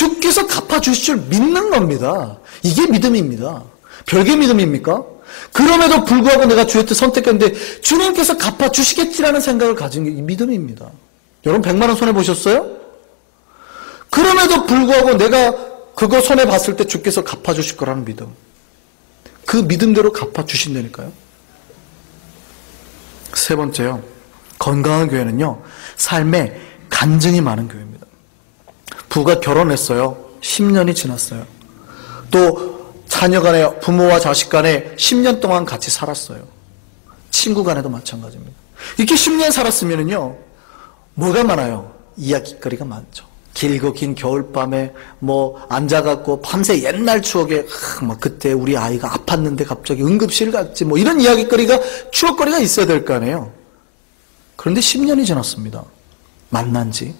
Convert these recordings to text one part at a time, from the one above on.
주께서 갚아주실 줄 믿는 겁니다. 이게 믿음입니다. 별개 믿음입니까? 그럼에도 불구하고 내가 주의 뜻 선택했는데 주님께서 갚아주시겠지라는 생각을 가진 게 이 믿음입니다. 여러분 100만 원 손해보셨어요? 그럼에도 불구하고 내가 그거 손해봤을 때 주께서 갚아주실 거라는 믿음. 그 믿음대로 갚아주신다니까요. 세 번째요. 건강한 교회는요. 삶에 간증이 많은 교회입니다. 부부가 결혼했어요. 10년이 지났어요. 또 자녀 간에 부모와 자식 간에 10년 동안 같이 살았어요. 친구 간에도 마찬가지입니다. 이렇게 10년 살았으면요. 뭐가 많아요? 이야기거리가 많죠. 길고 긴 겨울밤에 앉아갖고 밤새 옛날 추억에 그때 우리 아이가 아팠는데 갑자기 응급실 갔지 이런 이야기거리가 추억거리가 있어야 될 거 아니에요. 그런데 10년이 지났습니다. 만난 지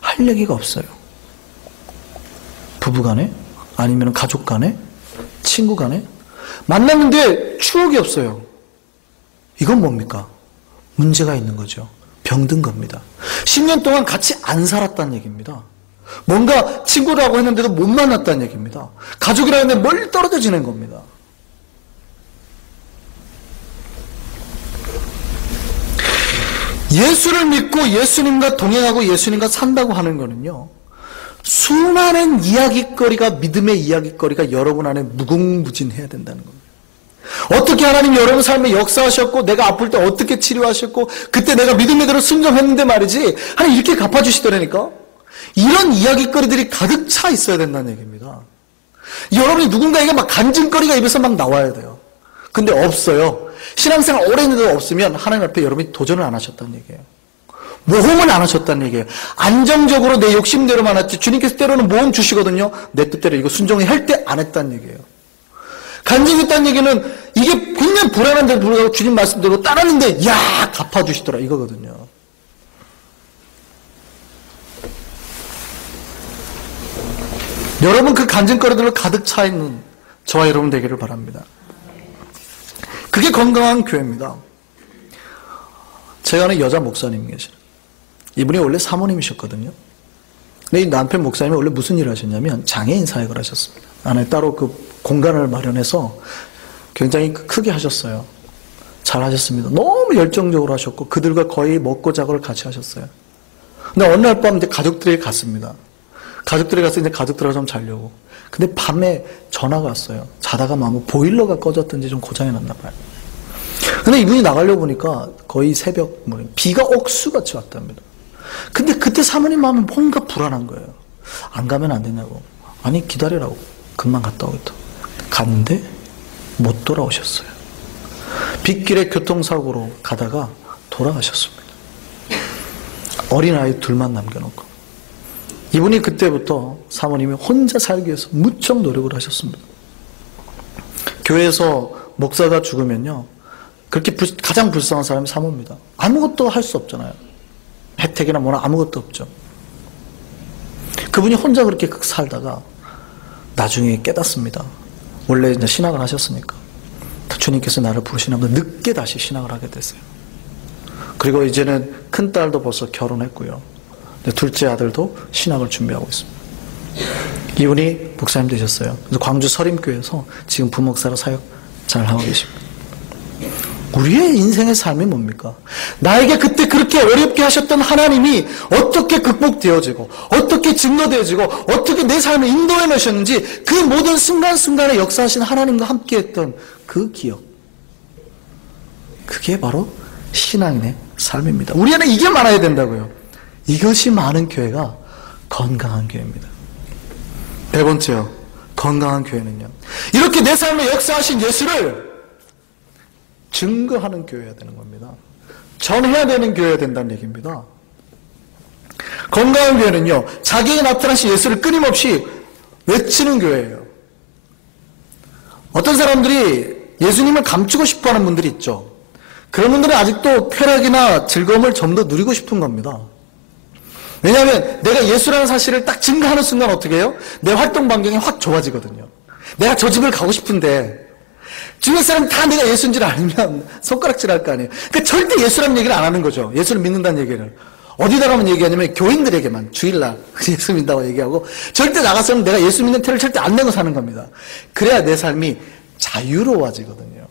할 얘기가 없어요. 부부간에 아니면 가족간에 친구간에 만났는데 추억이 없어요. 이건 뭡니까? 문제가 있는 거죠. 병든 겁니다. 10년 동안 같이 안 살았다는 얘기입니다. 뭔가 친구라고 했는데도 못 만났다는 얘기입니다. 가족이라고 했는데 멀리 떨어져 지낸 겁니다. 예수를 믿고 예수님과 동행하고 예수님과 산다고 하는 거는요. 수많은 이야기거리가 믿음의 이야기거리가 여러분 안에 무궁무진해야 된다는 겁니다. 어떻게 하나님 여러분 삶에 역사하셨고 내가 아플 때 어떻게 치료하셨고 그때 내가 믿음대로 순종했는데 말이지 하나님 이렇게 갚아주시더라니까. 이런 이야기거리들이 가득 차 있어야 된다는 얘기입니다. 여러분이 누군가에게 간증거리가 입에서 나와야 돼요. 근데 없어요. 신앙생활 오래 했는데도 없으면 하나님 앞에 여러분이 도전을 안 하셨다는 얘기예요. 모험을 안 하셨다는 얘기예요. 안정적으로 내 욕심대로만 했지 주님께서 때로는 모험 주시거든요. 내 뜻대로 이거 순종해 할 때 안 했다는 얘기예요. 간증했다는 얘기는 이게 굉장히 불안한데도 불구하고 주님 말씀대로 따랐는데 야 갚아주시더라 이거거든요. 여러분 그 간증거리들로 가득 차 있는 저와 여러분 되기를 바랍니다. 그게 건강한 교회입니다. 제가 아는 여자 목사님이 계시는 이분이 원래 사모님이셨거든요. 근데 이 남편 목사님이 원래 무슨 일을 하셨냐면 장애인 사역을 하셨습니다. 안에 따로 그 공간을 마련해서 굉장히 크게 하셨어요. 잘 하셨습니다. 너무 열정적으로 하셨고 그들과 거의 먹고 자고를 같이 하셨어요. 근데 어느 날 밤 이제 가족들이 갔습니다. 가족들이 가서 이제 가족들하고 좀 자려고. 근데 밤에 전화가 왔어요. 자다가 보일러가 꺼졌든지 좀 고장이 났나 봐요. 근데 이분이 나가려고 보니까 거의 새벽 비가 억수같이 왔답니다. 근데 그때 사모님 마음은 뭔가 불안한 거예요. 안 가면 안 되냐고. 아니 기다리라고. 금방 갔다 오겠다. 갔는데 못 돌아오셨어요. 빗길에 교통사고로 가다가 돌아가셨습니다. 어린아이 둘만 남겨놓고. 이분이 그때부터 사모님이 혼자 살기 위해서 무척 노력을 하셨습니다. 교회에서 목사가 죽으면요. 그렇게 가장 불쌍한 사람이 사모입니다. 아무것도 할 수 없잖아요. 혜택이나 뭐나 아무것도 없죠. 그분이 혼자 그렇게 살다가 나중에 깨닫습니다. 원래 이제 신학을 하셨으니까. 주님께서 나를 부르시는데 늦게 다시 신학을 하게 됐어요. 그리고 이제는 큰딸도 벌써 결혼했고요. 둘째 아들도 신학을 준비하고 있습니다. 이분이 목사님 되셨어요. 그래서 광주 서림교회에서 지금 부목사로 사역 잘 하고 계십니다. 우리의 인생의 삶이 뭡니까? 나에게 그때 그렇게 어렵게 하셨던 하나님이 어떻게 극복되어지고 어떻게 증거되어지고 어떻게 내 삶을 인도해 내셨는지 그 모든 순간순간에 역사하신 하나님과 함께했던 그 기억, 그게 바로 신앙인의 삶입니다. 우리 안에 이게 많아야 된다고요. 이것이 많은 교회가 건강한 교회입니다. 네 번째요. 건강한 교회는요. 이렇게 내 삶에 역사하신 예수를 증거하는 교회여야 되는 겁니다. 전해야 되는 교회여야 된다는 얘기입니다. 건강한 교회는요. 자기에게 나타나신 예수를 끊임없이 외치는 교회예요. 어떤 사람들이 예수님을 감추고 싶어하는 분들이 있죠. 그런 분들은 아직도 쾌락이나 즐거움을 좀 더 누리고 싶은 겁니다. 왜냐하면 내가 예수라는 사실을 딱 증거하는 순간 어떻게 해요? 내 활동 반경이 확 좁아지거든요. 내가 저 집을 가고 싶은데 주변 사람 다 내가 예수인 줄 알면 손가락질 할 거 아니에요. 그러니까 절대 예수라는 얘기를 안 하는 거죠. 예수를 믿는다는 얘기를. 어디다 가면 얘기하냐면 교인들에게만 주일날 예수 믿는다고 얘기하고 절대 나가서는 내가 예수 믿는 티를 절대 안 내고 사는 겁니다. 그래야 내 삶이 자유로워지거든요.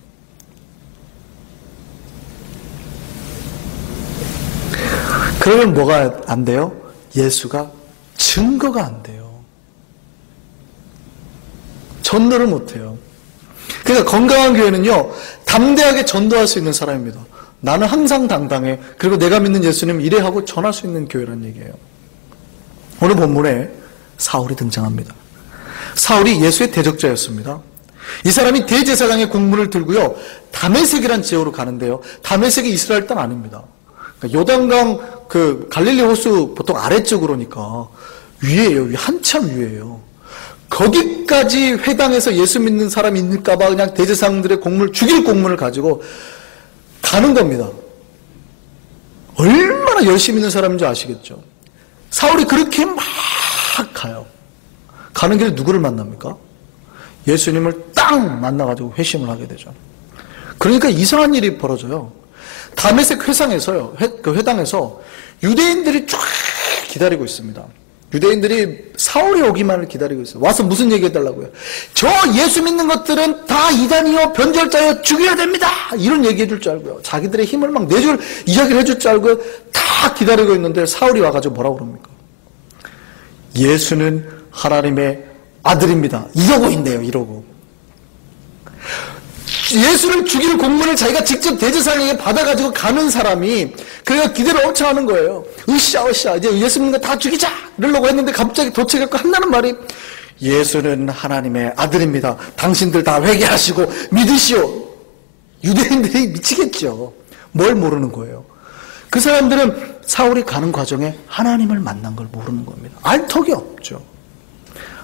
그러면 뭐가 안 돼요? 예수가 증거가 안 돼요. 전도를 못 해요. 그러니까 건강한 교회는요, 담대하게 전도할 수 있는 사람입니다. 나는 항상 당당해. 그리고 내가 믿는 예수님 이래하고 전할 수 있는 교회란 얘기예요. 오늘 본문에 사울이 등장합니다. 사울이 예수의 대적자였습니다. 이 사람이 대제사장의 공문을 들고요, 다메섹이란 지역으로 가는데요. 다메섹이 이스라엘 땅 아닙니다. 그러니까 요단강 갈릴리 호수 보통 아래쪽으로니까 위에요. 한참 위에요. 거기까지 회당에서 예수 믿는 사람이 있을까봐 그냥 대제사장들의 죽일 공문을 가지고 가는 겁니다. 얼마나 열심히 있는 사람인지 아시겠죠? 사울이 그렇게 막 가요. 가는 길에 누구를 만납니까? 예수님을 딱 만나가지고 회심을 하게 되죠. 그러니까 이상한 일이 벌어져요. 다메섹 회상에서요, 회당에서 유대인들이 쫙 기다리고 있습니다. 유대인들이 사울이 오기만을 기다리고 있어요. 와서 무슨 얘기 해달라고요? 저 예수 믿는 것들은 다 이단이요, 변절자요, 죽여야 됩니다! 이런 얘기 해줄 줄 알고요. 자기들의 힘을 막 내줄 이야기를 해줄 줄 알고요. 다 기다리고 있는데 사울이 와가지고 뭐라고 그럽니까? 예수는 하나님의 아들입니다. 이러고 있네요, 이러고. 예수를 죽일 공문을 자기가 직접 대제사장에게 받아가지고 가는 사람이 그래가 기대를 엄청 하는 거예요. 으쌰 이제 예수 믿는 거 다 죽이자 이러려고 했는데 갑자기 도착해갖고 한다는 말이 예수는 하나님의 아들입니다. 당신들 다 회개하시고 믿으시오. 유대인들이 미치겠죠. 뭘 모르는 거예요. 그 사람들은 사울이 가는 과정에 하나님을 만난 걸 모르는 겁니다. 알 턱이 없죠.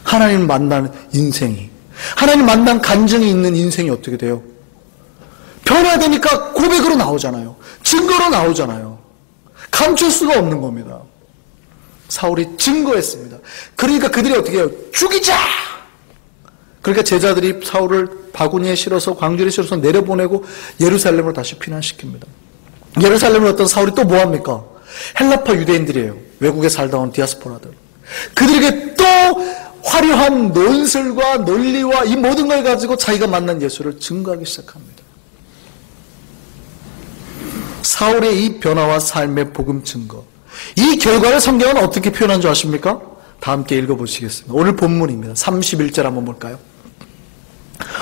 하나님을 만나는 인생이, 하나님 만난 간증이 있는 인생이 어떻게 돼요? 변화되니까 고백으로 나오잖아요. 증거로 나오잖아요. 감출 수가 없는 겁니다. 사울이 증거했습니다. 그러니까 그들이 어떻게 해요? 죽이자! 그러니까 제자들이 사울을 바구니에 실어서 광주리에 실어서 내려보내고 예루살렘으로 다시 피난시킵니다. 예루살렘을 어떤 사울이 또 뭐합니까? 헬라파 유대인들이에요. 외국에 살다 온 디아스포라들. 그들에게 또 화려한 논술과 논리와 이 모든 걸 가지고 자기가 만난 예수를 증거하기 시작합니다. 사울의 이 변화와 삶의 복음 증거, 이 결과를 성경은 어떻게 표현한 줄 아십니까? 다 함께 읽어보시겠습니다. 오늘 본문입니다. 31절 한번 볼까요?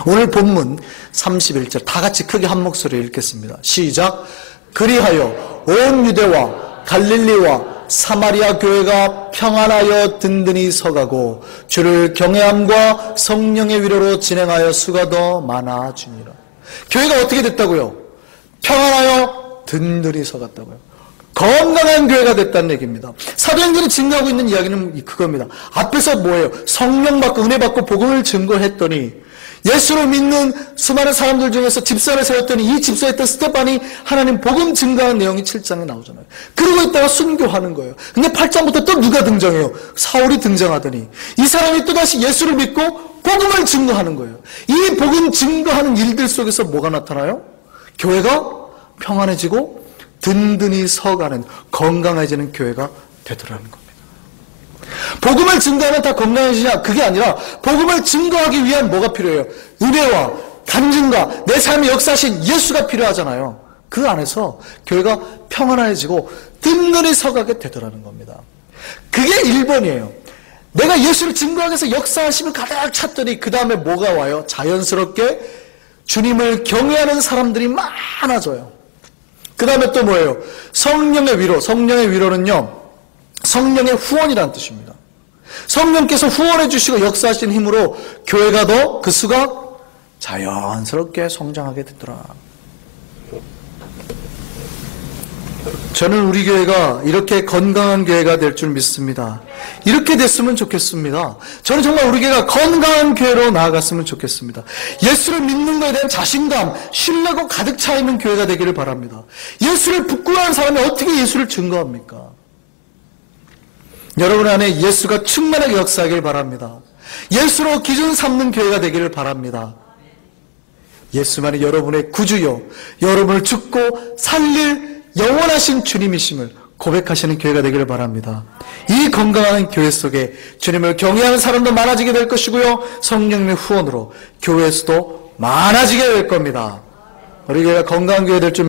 오늘 본문 31절 다 같이 크게 한 목소리로 읽겠습니다. 시작. 그리하여 온 유대와 갈릴리와 사마리아 교회가 평안하여 든든히 서가고 주를 경외함과 성령의 위로로 진행하여 수가 더 많아지니라. 교회가 어떻게 됐다고요? 평안하여 든든히 서갔다고요. 건강한 교회가 됐다는 얘기입니다. 사도행전이 증거하고 있는 이야기는 그겁니다. 앞에서 뭐예요? 성령 받고 은혜 받고 복음을 증거했더니 예수를 믿는 수많은 사람들 중에서 집사를 세웠더니 이 집사였던 스테반이 하나님 복음 증거하는 내용이 7장에 나오잖아요. 그러고 있다가 순교하는 거예요. 근데 8장부터 또 누가 등장해요? 사울이 등장하더니 이 사람이 또다시 예수를 믿고 복음을 증거하는 거예요. 이 복음 증거하는 일들 속에서 뭐가 나타나요? 교회가 평안해지고 든든히 서가는 건강해지는 교회가 되더라는 겁니다. 복음을 증거하면 다 건강해지냐? 그게 아니라 복음을 증거하기 위한 뭐가 필요해요? 은혜와 간증과 내 삶의 역사하신 예수가 필요하잖아요. 그 안에서 교회가 평안해지고 든든히 서가게 되더라는 겁니다. 그게 1번이에요. 내가 예수를 증거하기 위해서 역사하심을 가득 찾더니 그 다음에 뭐가 와요? 자연스럽게 주님을 경외하는 사람들이 많아져요. 그 다음에 또 뭐예요? 성령의 위로. 성령의 위로는요, 성령의 후원이라는 뜻입니다. 성령께서 후원해 주시고 역사하신 힘으로 교회가 더 그 수가 자연스럽게 성장하게 되더라. 저는 우리 교회가 이렇게 건강한 교회가 될 줄 믿습니다. 이렇게 됐으면 좋겠습니다. 저는 정말 우리 교회가 건강한 교회로 나아갔으면 좋겠습니다. 예수를 믿는 것에 대한 자신감, 신뢰가 가득 차 있는 교회가 되기를 바랍니다. 예수를 부끄러워하는 사람이 어떻게 예수를 증거합니까? 여러분 안에 예수가 충만하게 역사하길 바랍니다. 예수로 기준 삼는 교회가 되기를 바랍니다. 예수만이 여러분의 구주요, 여러분을 죽고 살릴 영원하신 주님이심을 고백하시는 교회가 되기를 바랍니다. 이 건강한 교회 속에 주님을 경외하는 사람도 많아지게 될 것이고요, 성령님의 후원으로 교회 수도 많아지게 될 겁니다. 우리 교회가 건강한 교회 될 줄